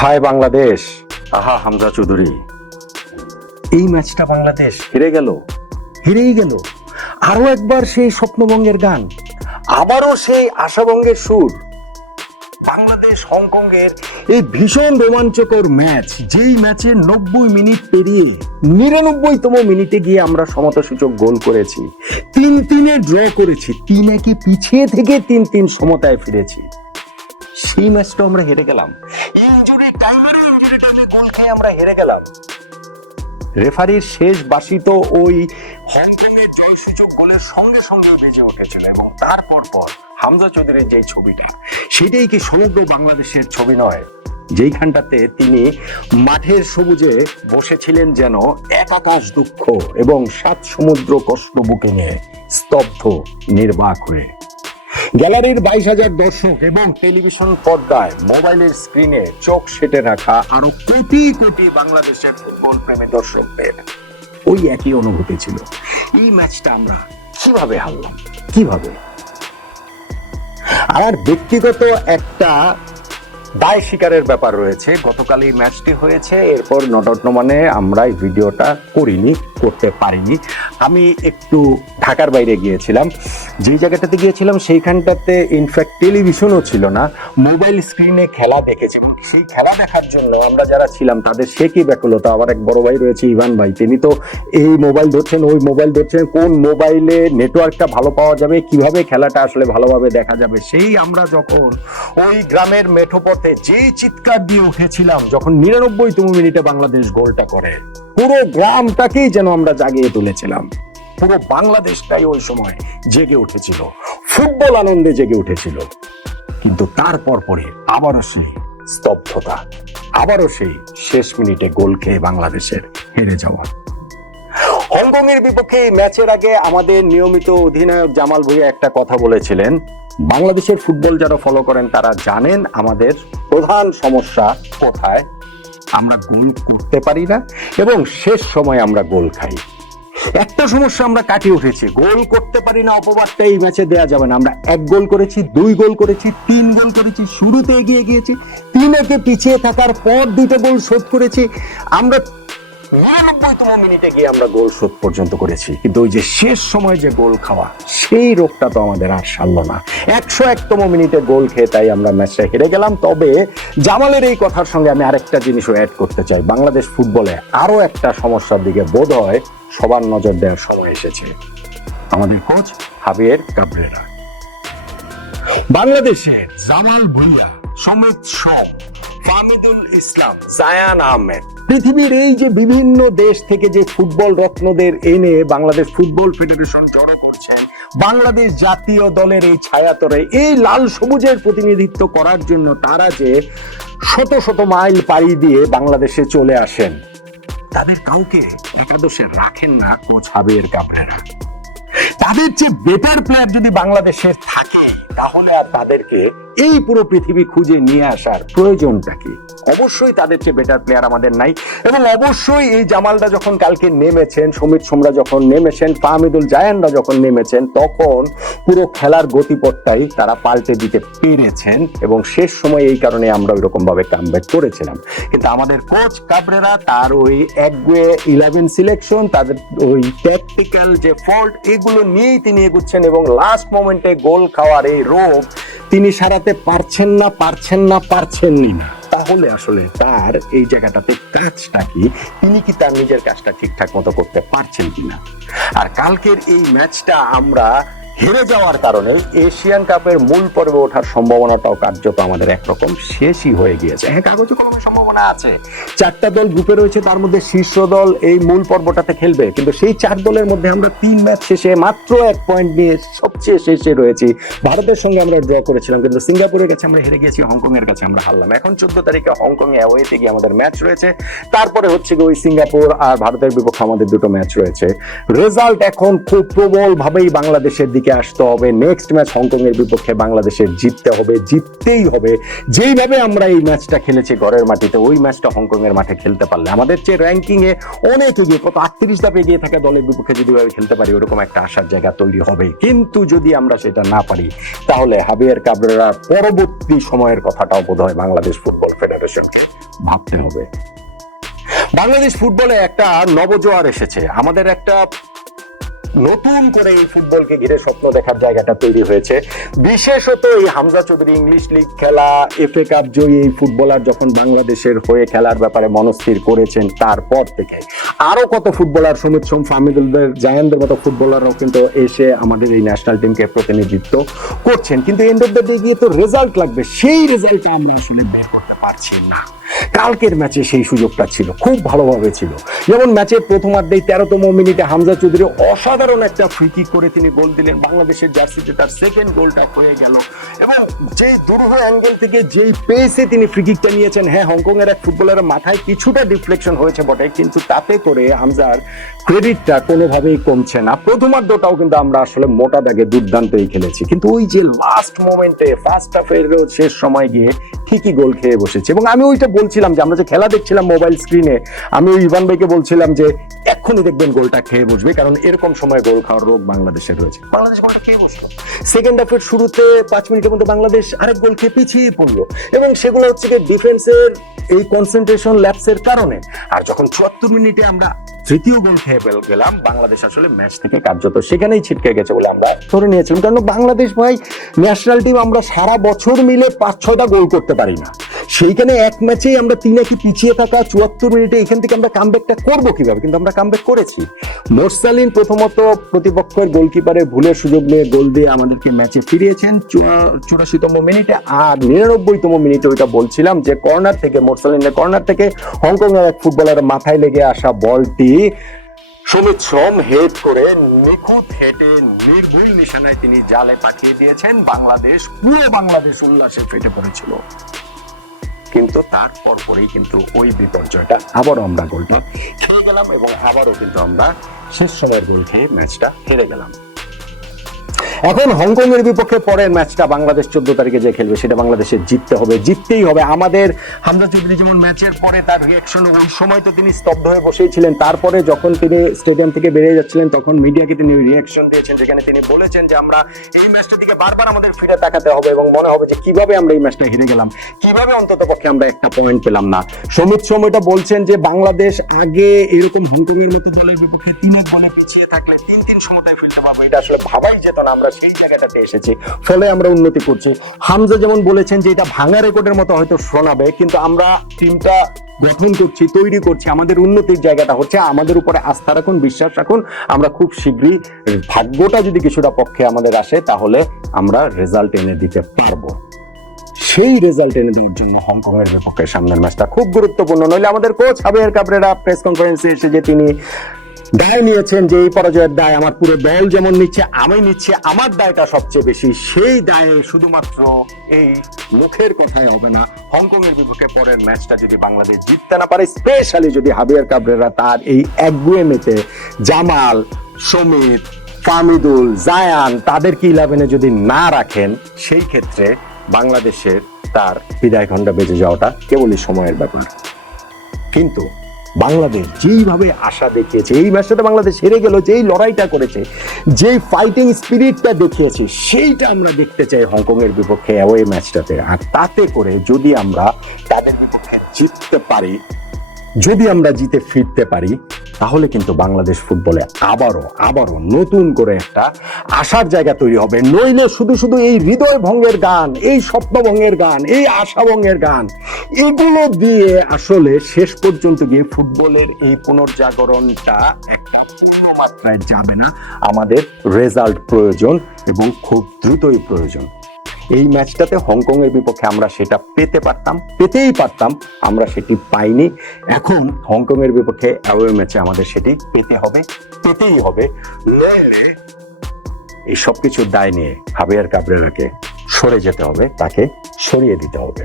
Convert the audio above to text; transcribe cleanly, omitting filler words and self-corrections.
হায় বাংলাদেশ, আহা হামজা চৌধুরী। এই ম্যাচটা বাংলাদেশ হেরেই গেল। আরো একবার সেই স্বপ্নভঙ্গের গান, আবারও সেই আশাভঙ্গের সুর। বাংলাদেশ হংকং এর এই ভীষণ রোমাঞ্চকর ম্যাচ, যেই ম্যাচে 90 মিনিট পেরিয়ে 99তম মিনিটে গিয়ে আমরা সমতাসূচক গোল করেছি, 3-3 ড্র করেছি, 3-1 পিছিয়ে থেকে 3-3 সমতায় ফিরেছি। সেই ম্যাচটা আমরা হেরে গেলাম। গোল খেয়ে আমরা হেরে গেলাম। রেফারির শেষ বাঁশি তো ওই হংকং এর জয়সূচক গোলের সঙ্গে সঙ্গে বেজে উঠেছিল, এবং তারপর হামজা চৌধুরীর যে ছবিটা, সেটাই কি সমগ্র বাংলাদেশের ছবি নয়? যেইখানটাতে তিনি মাঠের সবুজে বসেছিলেন যেন এক আকাশ দুঃখ এবং 7 সমুদ্র কষ্ট বুকে নিয়ে, স্তব্ধ নির্বাক হয়ে। গ্যালারির 22,000 দর্শক এবং টেলিভিশন পর্দায় মোবাইলের স্ক্রিনে চোখ সেটে রাখা আরো কোটি কোটি বাংলাদেশের ফুটবল প্রেমী দর্শকদের ওই একই অনুভূতি ছিল। এই ম্যাচটা আমরা কিভাবে হারলাম, কিভাবে? আমার ব্যক্তিগত একটা দায় স্বীকারের ব্যাপার রয়েছে। গতকাল এই ম্যাচটি হয়েছে, এরপর নটনমানে আমরা এই ভিডিওটা করতে পারিনি। আমি একটু ঢাকার বাইরে গিয়েছিলাম, যেই জায়গাটাতে গিয়েছিলাম সেইখানটাতে ইনফ্যাক্ট টেলিভিশনও ছিল না, মোবাইল স্ক্রিনে খেলা দেখেছিলাম। সেই খেলা দেখার জন্য আমরা যারা ছিলাম তাদের সে কি ব্যাকুলতা। আমার এক বড় ভাই রয়েছে ইভান ভাই, তিনি তো এই মোবাইল ধরছেন, ওই মোবাইল ধরছেন, কোন মোবাইলে নেটওয়ার্কটা ভালো পাওয়া যাবে, কিভাবে খেলাটা আসলে ভালোভাবে দেখা যাবে। সেই আমরা যখন ওই গ্রামের মেঠোপথে যেই চিৎকার দিয়ে উঠেছিলাম যখন 99তম মিনিটে বাংলাদেশ গোলটা করে, পুরো গ্রামটাকেই যেন আমরা জাগিয়ে তুলেছিলাম। পুরো বাংলাদেশটাই ওই সময় জেগে উঠেছিল, ফুটবল আনন্দে জেগে উঠেছিল। কিন্তু তারপর পরে আবারও সেই স্তব্ধতা, আবারও সেই শেষ মিনিটে গোল খেয়ে বাংলাদেশের হেরে যাওয়া। হংকং এর বিপক্ষে এই ম্যাচের আগে আমাদের নিয়মিত অধিনায়ক জামাল ভুঁইয়া একটা কথা বলেছিলেন, বাংলাদেশের ফুটবল যারা ফলো করেন তারা জানেন আমাদের প্রধান সমস্যা কোথায়। আমরা গোল করতে পারি না এবং শেষ সময় আমরা গোল খাই। একটা সমস্যা আমরা কাটিয়ে উঠেছি, গোল করতে পারি না অপবাদটা এই ম্যাচে দেয়া যাবে না। আমরা 1 গোল করেছি, 2 গোল করেছি, 3 গোল করেছি, শুরুতে এগিয়ে গিয়েছি, 3-1 পিছিয়ে থাকার পর 2টা গোল শোধ করেছি। আমরা 99তম মিনিটে গিয়ে আমরা গোল শোধ পর্যন্ত করেছি, কিন্তু ওই যে শেষ সময় যে গোল খাওয়া, সেই রোগটা তো আমাদের আর সারল না। 101তম মিনিটে গোল খেয়ে তাই আমরা ম্যাচটা হেরে গেলাম। তবে জামালের এই কথার সঙ্গে আমি আরেকটা জিনিসও অ্যাড করতে চাই। বাংলাদেশ ফুটবলে আরো একটা সমস্যার দিকে বোধ হয় সবার নজর দেওয়ার সময় এসেছে। আমাদের কোচ হাবিয়ের কাবরেরা, বাংলাদেশের জামাল ভুঁইয়া, সমিত সোম, ফাহমিদুল ইসলাম, জায়ান আহমেদ, পৃথিবীর এই যে বিভিন্ন দেশ থেকে যে ফুটবল রত্নদের এনে বাংলাদেশ ফুটবল ফেডারেশন জড়ো করছেন, বাংলাদেশ জাতীয় দলের এই ছায়াতলে এই লাল সবুজের প্রতিনিধিত্ব করার জন্য তারা যে শত শত মাইল পাড়ি দিয়ে বাংলাদেশে চলে আসেন, তাদের কাউকে একাদশে রাখেন না কোচ হাবিয়ের কাবরেরা। তাদের যে বেটার প্লেয়ার যদি বাংলাদেশের থাকে, তাহলে আর তাদেরকে এই পুরো পৃথিবী খুঁজে নিয়ে আসার প্রয়োজনটা কি? অবশ্যই তাদের চেয়ে বেটার প্লেয়ার আমাদের নাই। এবং অবশ্যই এই জামালরা যখন কালকে নেমেছেন, সমিত সোমরা যখন নেমেছেন, ফাহমিদুল জায়ানরা যখন নেমেছেন, তখন পুরো খেলার গতিপথটাই তারা পাল্টে দিতে পেরেছেন, এবং শেষ সময় এই কারণে আমরা ওই রকম ভাবে কামব্যাক করেছিলাম। কিন্তু আমাদের কোচ কাবরেরা তার ওই একগুয়ে 11 সিলেকশন, তাদের ওই ট্যাকটিক্যাল যে ফল্ট, এগুলো নিয়েই তিনি এগুচ্ছেন, এবং লাস্ট মোমেন্টে গোল খাওয়ার এই রোগ তিনি সারাতে পারছেনই না। তাহলে আসলে তার এই জায়গাটাতে কাজটা কি? তিনি কি তার নিজের কাজটা ঠিকঠাক মতো করতে পারছেন কিনা? আর কালকের এই ম্যাচটা আমরা হেরে যাওয়ার কারণে এশিয়ান কাপের মূল পর্বে ওঠার সম্ভাবনাটাও কার্যত আমাদের একরকম শেষই হয়ে গিয়েছে। হ্যাঁ, কাগজে কলমে সম্ভাবনা আছে, 4টা দল গ্রুপে রয়েছে, তার মধ্যে শীর্ষ দল এই মূল পর্বটাতে খেলবে, কিন্তু সেই 4 দলের মধ্যে আমরা 3 ম্যাচ শেষে মাত্র 1 পয়েন্ট নিয়ে সবচেয়ে শেষে রয়েছি। ভারতের সঙ্গে আমরা ড্র করেছিলাম, কিন্তু সিঙ্গাপুরের কাছে আমরা হেরে গেছি, হংকং এর কাছে আমরা হারলাম। এখন 14 তারিখে হংকং এ অ্যাওয়েতে গিয়ে আমাদের ম্যাচ রয়েছে, তারপরে হচ্ছে ওই সিঙ্গাপুর আর ভারতের বিপক্ষে আমাদের 2টো ম্যাচ রয়েছে। রেজাল্ট এখন খুব প্রবল ভাবেই বাংলাদেশের দিকে আসতে হবে। নেক্সট ম্যাচ হংকং এর বিপক্ষে বাংলাদেশের জিততেই হবে। যেইভাবে আমরা এই ম্যাচটা খেলেছি ঘরের মাটিতে, ওই ম্যাচটা হংকং এর মাঠে খেলতে পারলে আমাদের চেয়ে র্যাঙ্কিং এ অনেক এগিয়ে, কত 38 ধাপে এগিয়ে থাকা দলের বিপক্ষে যদি ভাবে খেলতে পারি, ওরকম একটা আশার জায়গা তৈরি হবে। কিন্তু যদি আমরা সেটা না পারি, তাহলে হাবিয়ের কাবরেরার পরবর্তী সময়ের কথাটাও বোধ হয় বাংলাদেশ ফুটবল ফেডারেশনকে ভাবতে হবে। বাংলাদেশ ফুটবলে একটা নবজোয়ার এসেছে, আমাদের একটা নতুন করে এই ফুটবলকে ঘিরে স্বপ্ন দেখার জায়গাটা তৈরি হয়েছে। বিশেষত এই হামজা চৌধুরী ইংলিশ লিগ খেলা, FA কাপ জয়ী এই ফুটবলার যখন বাংলাদেশের হয়ে খেলার ব্যাপারে মনস্থির করেছেন, তারপর থেকে আরো কত ফুটবলার, সমিত সোম, ফাহমিদুলদের, জায়ানদের মতো ফুটবলাররাও কিন্তু এসে আমাদের এই ন্যাশনাল টিমকে প্রতিনিধিত্ব করছেন। কিন্তু এন্ড অফ দ্য ডে গিয়ে তো রেজাল্ট লাগবে, সেই রেজাল্ট আমরা আসলে বের করতে পারছি না। কালকের ম্যাচে সেই সুযোগটা ছিল, খুব ভালোভাবে ছিল। যেমন ম্যাচের প্রথমার্ধেই 13তম মিনিটে হামজা চৌধুরী অসাধারণ একটা ফ্রি কিক করে তিনি গোল দিলেন, বাংলাদেশের জার্সিতে তার সেকেন্ড গোলটা হয়ে গেল। এবং যে দুরূহ অ্যাঙ্গেল থেকে যেই পেসে তিনি ফ্রি কিকটা নিয়েছেন, হ্যাঁ হংকং এর এক ফুটবলারের মাথায় কিছুটা ডিফ্লেকশন হয়েছে বটে, কিন্তু তাতে করে হামজার ক্রেডিটটা কোনোভাবেই কমছে না। প্রথমার্ধটাও কিন্তু আমরা আসলে মোটা দাগে দুর্দান্তই খেলেছি, কিন্তু ওই যে লাস্ট মোমেন্টে ফার্স্ট হাফের শেষ সময় গিয়ে ঠিকই গোল খেয়ে বসেছে। এবং আমি ওইটা বলছিলাম যে আমরা যে খেলা দেখছিলাম মোবাইল স্ক্রিনে, আমি ওই ইভান ভাইকে বলছিলাম যে এক্ষুনি দেখবেন গোলটা খেয়ে বসবে, কারণ এরকম সময় গোল খাওয়ার রোগ বাংলাদেশের রয়েছে। বাংলাদেশ গোলটা খেয়ে বসলো। সেকেন্ড হাফের শুরুতে 5 মিনিটের মধ্যে বাংলাদেশ আরেক গোল খেয়ে পিছিয়ে পড়লো, এবং সেগুলো হচ্ছে যে ডিফেন্সের এই কনসেন্ট্রেশন ল্যাপসের কারণে। আর যখন 74 মিনিটে আমরা তৃতীয় গোল খেয়ে গেলাম, বাংলাদেশ আসলে ম্যাচ থেকে কার্যত সেখানেই ছিটকে গেছে বলে আমরা ধরে নিয়েছিলাম। কারণ বাংলাদেশ ভাই ন্যাশনাল টিম আমরা সারা বছর মিলে 5-6টা গোল করতে পারি না, সেইখানে এক ম্যাচেই আমরা 3-1 পিছিয়ে থাকা 74 মিনিটে এখান থেকে আমরা কামব্যাকটা করবো কিভাবে? কিন্তু আমরা কামব্যাক করেছি। মোরসালিন প্রথমত প্রতিপক্ষের গোলকিপারের ভুলের সুযোগ নিয়ে গোল দিয়ে আমাদেরকে ম্যাচে ফিরিয়েছেন 84তম মিনিটে। আর 99তম মিনিটে ওইটা বলছিলাম যে কর্নার থেকে, মোরসালিনের কর্নার থেকে হংকং এর এক ফুটবলারের মাথায় লেগে আসা বলটি সমিত সোম হেড করে নিখুঁত হেডে নির্ভুল নিশানায় তিনি জালে পাঠিয়ে দিয়েছেন। পুরো বাংলাদেশ উল্লাসে ফেটে পড়েছিল। কিন্তু তারপর পরেই কিন্তু ওই বিপর্যয়টা, আবারও আমরা গোলটা খেয়ে গেলাম, এবং আবারও কিন্তু আমরা শেষ সময়ের গোল খেয়ে ম্যাচটা হেরে গেলাম। এখন হংকং এর বিপক্ষে পরের ম্যাচটা বাংলাদেশ 14 তারিখে যে খেলবে, সেটা বাংলাদেশের জিততে হবে, জিততেই হবে। আমাদের হামজা চৌধুরী যেমন ম্যাচের পরে তার রিয়াকশন, ওই সময় তো তিনি স্তব্ধ হয়ে বসেই ছিলেন, তারপরে যখন তিনি স্টেডিয়াম থেকে বেরিয়ে যাচ্ছিলেন তখন মিডিয়াকে তিনি রিয়াকশন দিয়েছেন, যেখানে তিনি বলেছেন যে আমরা এই ম্যাচটার দিকে বারবার আমাদের ফিরে তাকাতে হবে এবং মনে হবে যে কিভাবে আমরা এই ম্যাচটা হেরে গেলাম, কিভাবে অন্তত পক্ষে আমরা একটা পয়েন্ট পেলাম না। সমিত সোম এটা বলছেন যে বাংলাদেশ আগে এরকম হংকং এর মতো দলের বিপক্ষে 3 গোলে পিছিয়ে থাকলে 3-3 সমতায় ফেলতে পারবো, এটা আসলে ভাবাই যেত না। আমরা সেই জায়গাটাতে এসেছি, ফলে আমরা উন্নতি করছি। হামজা যেমন বলেছেন যে এটা ভাঙা রেকর্ডের মতো হয়তো শোনাবে, কিন্তু আমরা টিমটা গঠন করছি, তৈরি করছি, আমাদের উন্নতির জায়গাটা হচ্ছে। আমাদের উপরে আস্থা রাখুন, বিশ্বাস রাখুন, আমরা খুব শীঘ্রই, ভাগ্যটা যদি কিছুটা পক্ষে আমাদের আসে, তাহলে আমরা রেজাল্ট এনে দিতে পারবো। সেই রেজাল্ট এনে দেওয়ার জন্য হংকং এর বিপক্ষে সামনের ম্যাচটা খুব গুরুত্বপূর্ণ। নইলে আমাদের কোচ হাবিয়ার কাবরেরা প্রেস কনফারেন্সে এসে যে তিনি দায় নিয়েছেন যে এই পরাজয়ের দায় আমার পুরো দল যেমন নিচ্ছে, আমি নিচ্ছি, আমার দায়টা সবচেয়ে বেশি, সেই দায়ে শুধুমাত্র এই মুখের কথাই হবে না। হংকং এর বিপক্ষে পরের ম্যাচটা যদি বাংলাদেশ জিততে না পারে, স্পেশালি যদি হাবিয়ার কাবরেরা তার এই একগুয়েমিতে জামাল, সমিত, ফাহমিদুল, জায়ান তাদেরকে 11-এ যদি না রাখেন, সেই ক্ষেত্রে বাংলাদেশের তার বিদায় ঘণ্টা বেজে যাওয়াটা কেবলই সময়ের ব্যাপার। কিন্তু বাংলাদেশ যেইভাবে আশা দেখিয়েছে, এই ম্যাচটাতে বাংলাদেশ হেরে গেল, যেই লড়াইটা করেছে, যেই ফাইটিং স্পিরিটটা দেখিয়েছে, সেইটা আমরা দেখতে চাই হংকং এর বিপক্ষে ওই ম্যাচটাতে। আর তাতে করে যদি আমরা তাদের বিপক্ষে জিততে পারি, যদি আমরা জিতে ফিরতে পারি, তাহলে কিন্তু বাংলাদেশ ফুটবলে আবারও নতুন করে একটা আশার জায়গা তৈরি হবে। নইলে শুধু এই হৃদয় ভঙ্গের গান, এই স্বপ্ন ভঙ্গের গান, এই আশা ভঙ্গের গান, এগুলো দিয়ে আসলে শেষ পর্যন্ত গিয়ে ফুটবলের এই পুনর্জাগরণটা একটা পূর্ণ মাত্রায় যাবে না। আমাদের রেজাল্ট প্রয়োজন, এবং খুব দ্রুতই প্রয়োজন। এই ম্যাচটাতে হংকং এর বিপক্ষে আমরা সেটা পেতেই পারতাম, আমরা সেটি পাইনি। এখন হংকং এর বিপক্ষে অ্যাওয়ে ম্যাচে আমাদের সেটি পেতেই হবে। নইলে এই সবকিছুর দায় নিয়ে হাবিয়ার কাবরেরাকে সরে যেতে হবে, তাকে সরিয়ে দিতে হবে।